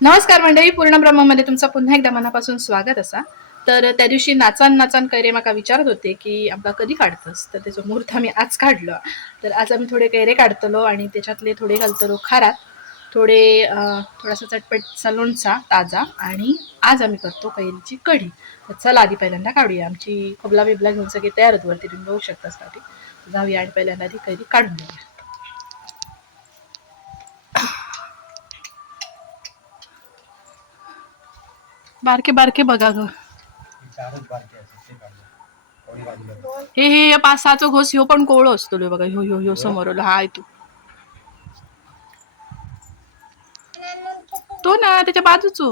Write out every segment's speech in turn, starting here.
नमस्कार मंडळी पूर्ण ब्रह्ममध्ये तुमचं पुन्हा एकदा मनापासून स्वागत असा. तर त्या दिवशी नाचान नाचान कैरे माका विचारत होते की आमका कधी काढतस? तर त्याचं मुहूर्त आम्ही आज काढलो. तर आज आम्ही थोडे कैरे काढतलो आणि त्याच्यातले थोडे घालतलो खारात. थोडे थोडासा चटपटचा लोणचा ताजा आणि आज आम्ही करतो कैरीची कढी. तर चला आधी पहिल्यांदा काढूया. आमची खबला बिबला घेऊन सगळे तयार होत वरती तुम्ही बघू शकता जाऊया आणि पहिल्यांदा आधी कैरी काढून घेऊया बारके बारके बघा ग. हे हे पाच सहाचा घोस ह्यो पण कोवळो असतो लो बघा. ह्यो ह्यो ह्यो समोर हा तू तो ना त्याच्या बाजूचो.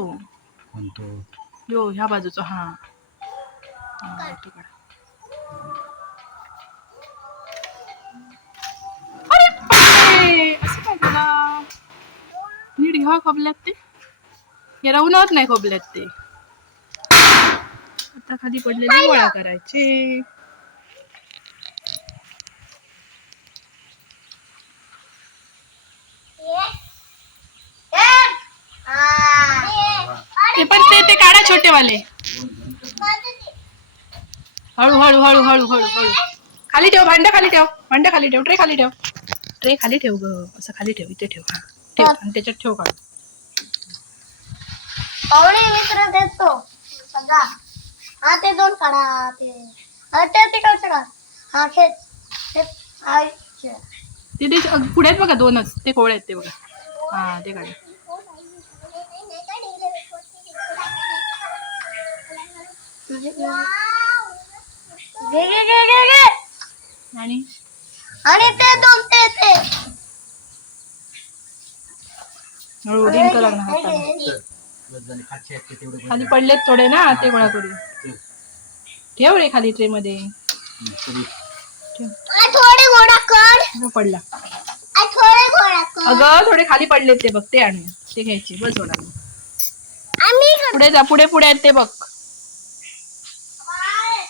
यो ह्या बाजूचो हा. अरे असं काय नीट घ्या कबल्यात ते. हे राहूनच नाही खोबल्यात ते. आता खाली पडलेले गोळा करायचे. ते पण ते ते काढा छोटेवाले. हळू हळू हळू हळू हळू हळू. खाली ठेव भांड खाली ठेव. भांड खाली ठेव ट्रे खाली ठेव. ट्रे खाली ठेव ग. असं खाली ठेव इथे ठेव. हा. ठेव आणि त्याच्यात ठेव काढ पाहुणे मित्र देतो. सगळा हा ते दोन काढा ते. हा ते तिकडचे काढ हा. ते ते पुढे आहेत बघा दोनच. ते कोवळे आहेत ते बघा. हा ते काढ. आणि? आणि ते दोन ते ते. करा हाताने. खाली. पडलेत थोडे ना ते गोळा करू ठेव रे खाली ट्रे मध्ये. थोडे गोळा कर. पडला. आ, थोडे गोळा कर. अगं थोडे खाली पडलेत ते बघ ते आणूया ते घ्यायचे बस होणार आम्ही पुढे जा पुढे पुढे आहेत ते बघ.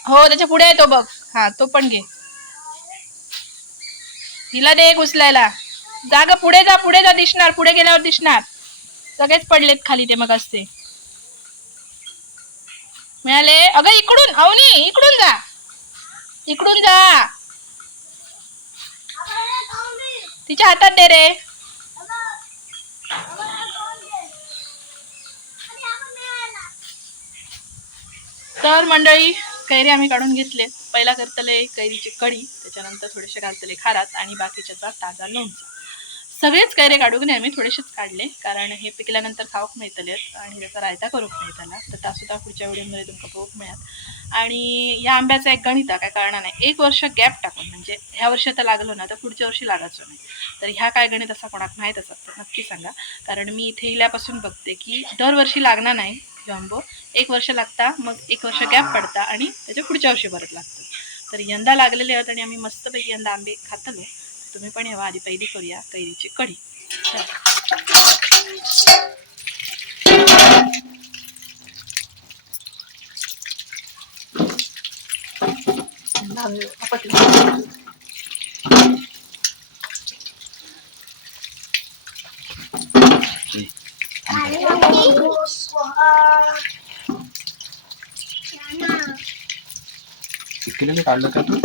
हो त्याच्या पुढे आहे तो बघ. हा तो पण घे. तिला दे एक उचलायला जा ग पुढे जा पुढे जा दिसणार पुढे गेल्यावर दिसणार. सगळेच पडलेत खाली ते मग असते मिळाले? अगं इकडून अवनी इकडून जा. इकडून जा. तिच्या हातात दे रे. तर मंडळी कैरी आम्ही काढून घेतले. पहिला करतले कैरीची कढी त्याच्यानंतर थोडेसे घालतले खारात आणि बाकीच्याचा ताजा लोणचा. सगळेच कैरे काढून नाही आम्ही थोडेसेच काढले. कारण हे पिकल्यानंतर खाऊक मिळतले आणि त्याचा रायता करूक मिळतला तर त्या सुद्धा पुढच्या व्हिडिओमध्ये तुमका बघूक मिळत आणि या आंब्याचा एक गणित आहे, काय कळणार नाही. एक वर्ष गॅप टाकून म्हणजे ह्या वर्षी आता लागलो ना तर पुढच्या वर्षी लागायचो नाही. तर ह्या काय गणित असा कोणाक माहीत असत तर नक्की सांगा. कारण मी इथे इल्यापासून बघते की दरवर्षी लागणार नाही जॉम्बो आंबो. एक वर्ष लागता मग एक वर्ष गॅप पडता आणि त्याच्या पुढच्या वर्षी परत लागतं. तर यंदा लागलेले आहेत आणि आम्ही मस्तपैकी यंदा आंबे खातलो. तुम्ही पण यावा आधी पहिली करूया कैरीची कढी. पिकलेले काढलं का तू?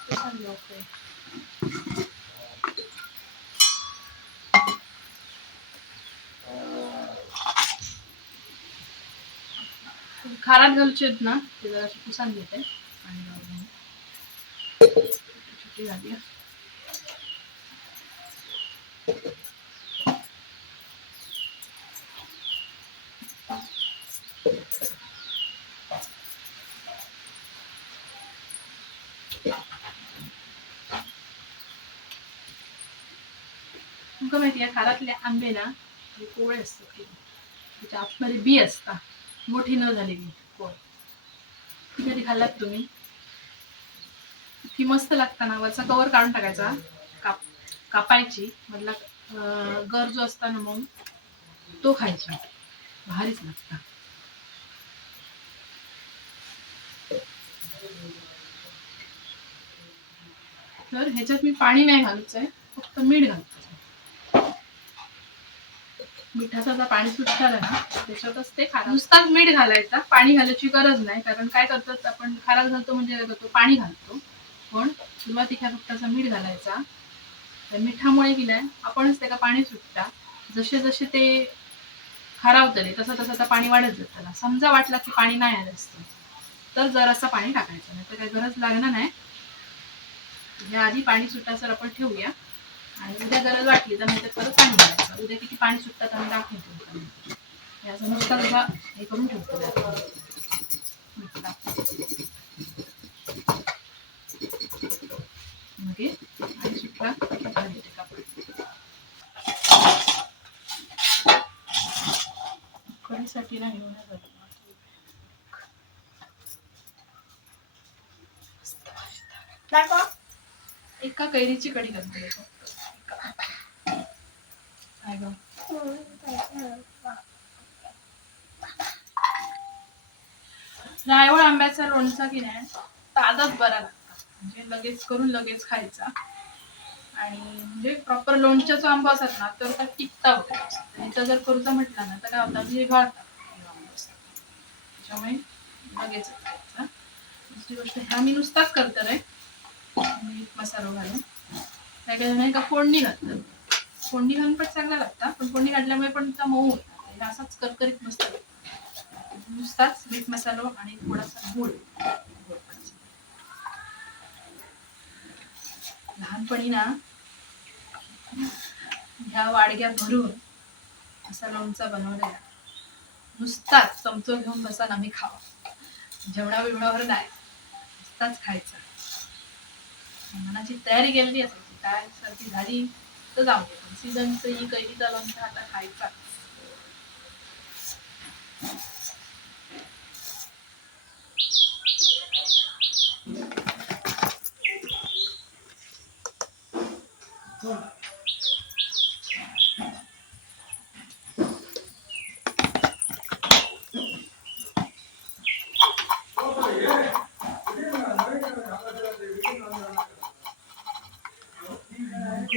ते चांगलं होतंय. खारात घालचे आहेत ना ते जरा पुसान घेते आणि. छोटी झाली तुमका माहिती आहे खारातले आंबे ना हे कोवळे असतात त्याच्या आतमध्ये बी असतात मोठी न झालेली कोळ. ती कधी खाल्लात तुम्ही? ती मस्त लागताना वरचा कवर काढून टाकायचा. काप कापायची. मधला गर जो असता ना मग तो खायचा. भारीच लागता. तर ह्याच्यात मी पाणी नाही घालायचंय फक्त मीठ घालतो. मिठाचं पाणी सुटणार ना त्याच्यातच ते खारा नुसताच मीठ घालायचा पाणी घालायची गरज नाही कारण काय करतात आपण खारा घालतो म्हणजे काय करतो पाणी घालतो. पण सुरुवातीला फक्त असा मीठ घालायचा. तर मिठामुळे की नाही आपणच त्याला पाणी सुटता. जसे जसे ते खारावतले तसं तसं आता पाणी वाढत जात. त्याला समजा वाटला की पाणी नाही आलं असतं तर जरासं पाणी टाकायचं. नाही तर काही गरज लागणार नाही. या आधी पाणी सुटासर आपण ठेवूया. आणि उद्या गरज वाटली तर नाही तर परत पाणी घालायचं. उद्या किती पाणी सुटतात आम्ही दाखवून ठेवतो हे असं नुसता हे करून ठेवतो. मग हे पाणी सुटला की घालून ते कापड. कढीसाठी नाही होणार एका कैरीची कढी करते काय गं रायवळ आंब्याचा लोणचा की नाही ताजाच बरा लागता. म्हणजे लगेच करून लगेच खायचा. आणि म्हणजे प्रॉपर लोणच्याचा आंबा असत ना तर त्या टिकता वगैरे ह्याचा जर करूचा म्हटला ना तर काय होता म्हणजे गाळतात. त्याच्यामुळे लगेच दुसरी गोष्ट ह्या मी नुसताच करतो रे. मीठ मसाला घालून. काय काय जण का? फोडणी घालतात फोडणी घालून पण चांगला लागता पण फोडणी घातल्यामुळे पण त्या मऊ होता. हे असाच करकरीत मस्त नुसताच मीठ मसालो आणि थोडासा गुळ. लहानपणी ना ह्या वाडग्या भरून असा लोणचा बनवलेला नुसताच चमचो घेऊन बसा ना मी खावा. जेवणा बिवणावर नाही. नुसताच खायचा. मनाची तयारी केलेली असायची काय सर्दी झाली तर जाऊ दे पण सीझनचं ही कैरीचा लोणचा आता खायचा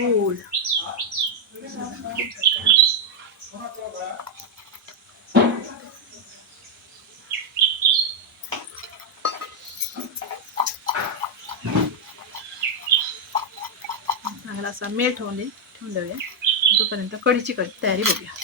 गोड चांगला असा मेळ ठेवून दे ठेवून देऊया. तोपर्यंत कढीची कढी तयारी बघूया.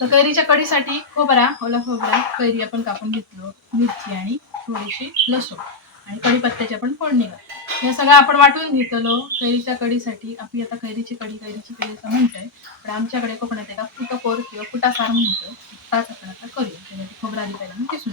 तर कैरीच्या कढीसाठी खोबरा ओला खोबरा कैरी आपण कापून घेतलो मिरची आणि थोडीशी लसूण आणि कढीपत्त्याची आपण फोडणी घालू हे सगळं आपण वाटून घेतलो. कैरीच्या कढीसाठी आपली आता कैरीची कढी कैरीची कढी असं म्हणतोय. पण आमच्याकडे कोकणात एका फुटकोर किंवा फुटासार म्हणतो तास आपण आता करूया. त्यासाठी खोबरा आधी पहिला मी किसून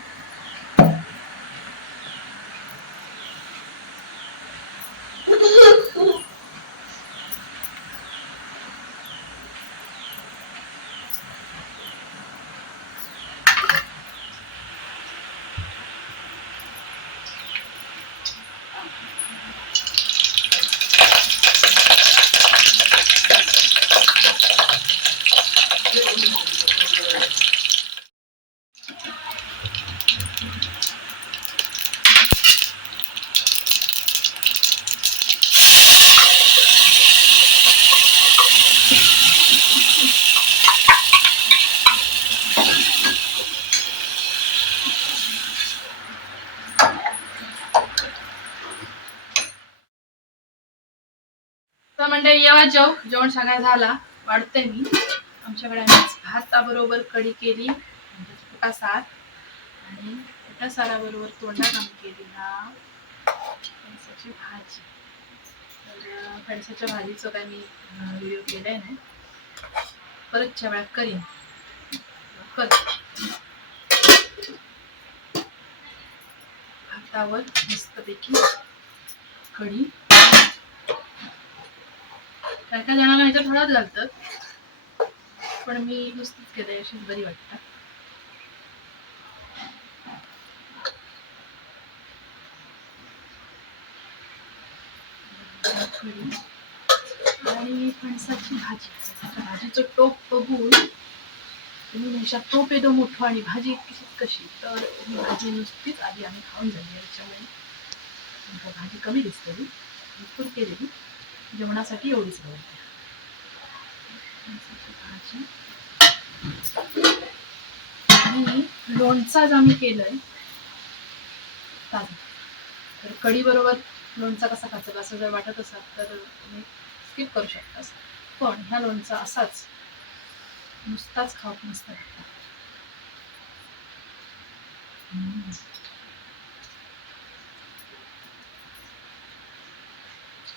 जेव्हा जेव जेवण सगळा झाला. वाढते मी. आमच्याकडे आम्ही भाताबरोबर कढी केली. म्हणजे सार आणि त्या साराबरोबर तोंडात आम्ही केलेला फणसाची भाजी. तर फणसाच्या भाजीचं काय मी व्हिडिओ केलाय नाही. परतच्या वेळात करीन. कर. भातावर मस्तपैकी कढी. काय काय जणांना ह्याच्या थोडाच घालतात पण मी नुसतीच केलं अशीच बरी वाटतं. आणि फणसाची भाजी. भाजीचं टोप बघून तुम्ही म्हणशात टोप येतो मोठं आणि भाजी कशी कशी? तर ही भाजी नुसतीच आधी आम्ही खाऊन झाली याच्यामुळे भाजी कमी दिसतली भरपूर केलेली. जेवणासाठी एवढीच आवडते भाजी आणि लोणचा जो आम्ही केलंय. ताजा. तर कढी बरोबर लोणचा कसा खायचा असं जर वाटत असाल तर तुम्ही स्किप करू शकता. पण ह्या लोणचा असाच नुसताच खाऊ मस्त लागतो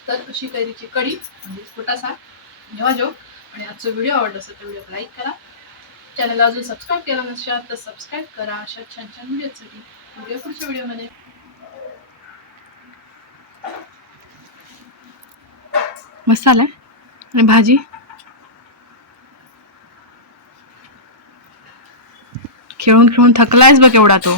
तर अशी कैरीची कढी म्हणजे छोटासा जेव्हा जो आणि आजचा व्हिडिओ आवडला असेल तर व्हिडिओ लाईक करा. चॅनलला अजून सबस्क्राईब केला नसेल तर सबस्क्राईब करा अशा छान छान व्हिडिओसाठी. व्हिडिओ पुढच्या व्हिडिओमध्ये. मसाला आणि भाजी? खेळून खेळून थकलायच बघ एवढा तो.